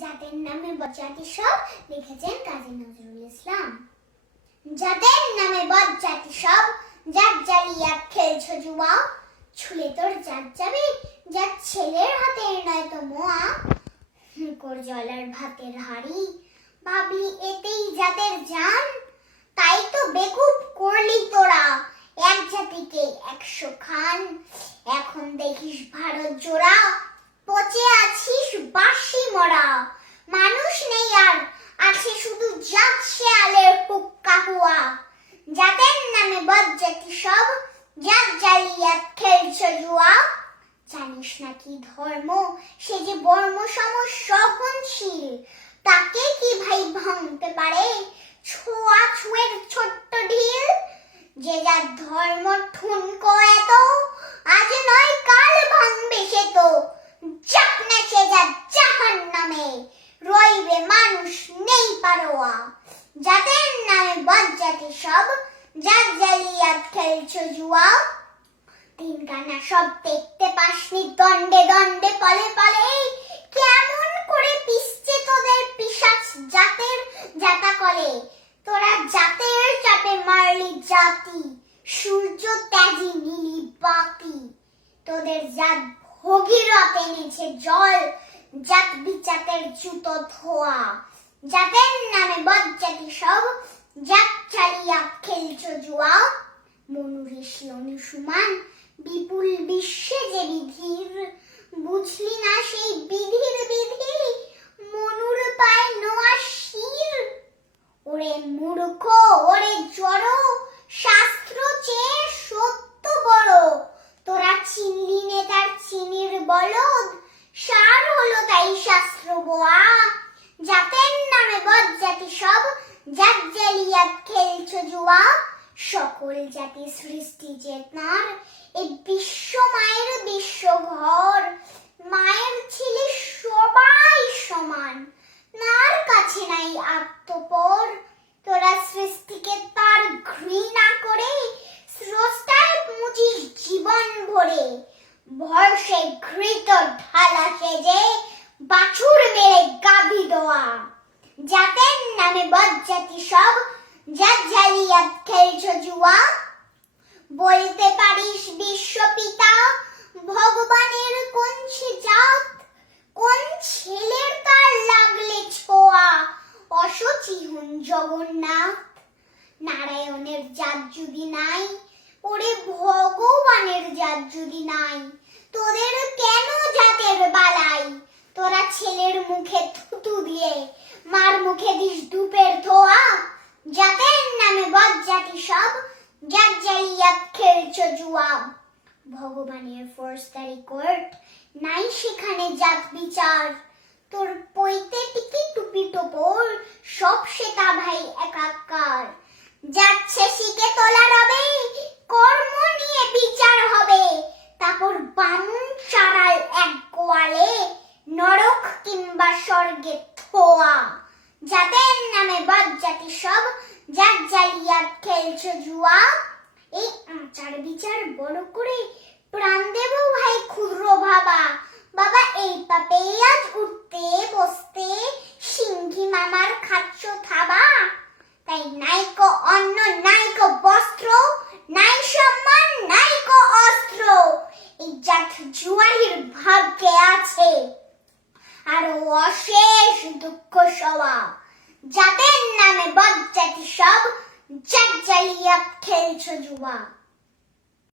যাদের নামে বজ্জাতি সব লিখেছেন কাজী নজরুল ইসলাম। যাদের নামে বজ্জাতি সব, যার জ্বালিয়া খেলছো জুয়া, ছুলে তোর যার যাবে, যার ছেলের হাতের নয় তো মোয়া। হুঁকোর জলার ভাতের হাড়ি ভাবলি এতেই যাদের জান, তাই তো বেকুব করলি তোরা। এক জাতিকে একশো খান, এখন দেখিস ভারত জোড়া। পচে আছিস বাসি মরা। মানুষ নেই আর, আছে শুধু জাত শেয়ালের হুক্কা হুয়া। যাদের নামে বজ্জাতি সব জাত জালিয়াত খেলছো জুয়া। জানিস না কি ধর্ম? সে যে বর্ম সম সহনশীল, তাকে কি ভাই ভাঙতে পারে? ছোঁয়া ছুঁয়ের ছোট্ট ঢিল? যে যার ধর্ম ঠুনকো এত আজ নয় কাল ভাঙবে সে তো যাক না সে যার জাহান নামে রইবে মানুষ নেই যাদের নামে সব জালিয়াত খেলছো জুয়া। তিন কানা সব দেখতে পাসনি, দণ্ডে দণ্ডে, পলে পলে। কেমন করে পিসছে তোদের পিসাচ জাতের জাতা কলে তোরা জাতের চাপে মারলি জাতি, সূর্য ত্যাজি নীলি বাতি। তোদের জাত ভগীরথ এনেছে জল, জাত বিচাতের জুতো ধোয়া। জাতের নামে বজ্জাতি সব জাত চালিয়া খেলছো জুয়া মনুঋষি অনুসুমান বিপুল বিশ্বে যে বিধির, বুঝলি না সেই বিধির বিধি? মনুর পায় নোয়া শির। ওরে মূর্খ, ওরে জড়, শাস্ত্র চেয়ে সত্য বড়। তোরা চিনলি নে তার চিনির বলদ, সার হলো তাই শাস্ত্র বোয়া। জাতের বজ্জাতি সব জাত জালিয়াত খেলছো জুয়া, সকল জাতি সৃষ্টি চেতনার এই বিশ্ব মায়ের বিশ্ব ঘর, মায়ের ছেলে সবাই সমান। নার কাছে নাই আত্মপর, তোরা সৃষ্টিকে তার ঘৃণা করে স্রষ্টার মুজিস জীবন ভরে। ভরসে ঘৃত ঢালা সেজে বাছুর মেরে গাভি দোয়া। জাতের নামে বজ্জাতি সব জাত জালিয়াত খেলছো জুয়া? বলতে পারিস বিশ্বপিতা, ভগবানের কোন সে জাত? কোন ছেলের তার লাগলে ছোঁয়া? অসচি হুন জগন্নাথ। নারায়ণের জাত যদি নাই, ওরে ভগবানের জাত যদি নাই, তোদের কেন জাতের বালাই? তোরা ছেলের মুখে থুতু দিয়ে মুখে দিস ধূপের ধোয়া জাতের নামে বজ্জাতি সব জাত জালিয়াত খেলছো জুয়া ভগবানের ফোর্সদারি কোর্ট নাই সেখানে জাত বিচার। তোর পইতে টিকি টুপি টোপর, সব সেটা ভাই একাকার। যাচ্ছে শিখে তোলা রবে, কর্ম নিয়ে বিচার হবে। তারপর বামুন চারাল এক গোয়ালে, নরক কিংবা স্বর্গে থোয়া। যাদের নামে বজ্জাতি সব, যার জালিয়াত খেলছে জুয়া, এই আচার বিচার বড় করে প্রাণ দেব ভাই ক্ষুদ্র বাবা। বাবা, এই পাপে আজ উঠতে, বসতে সওয়া যাদের নামে বজ্জাতি সব জাত জ্বালিয়া খেলছো জুয়া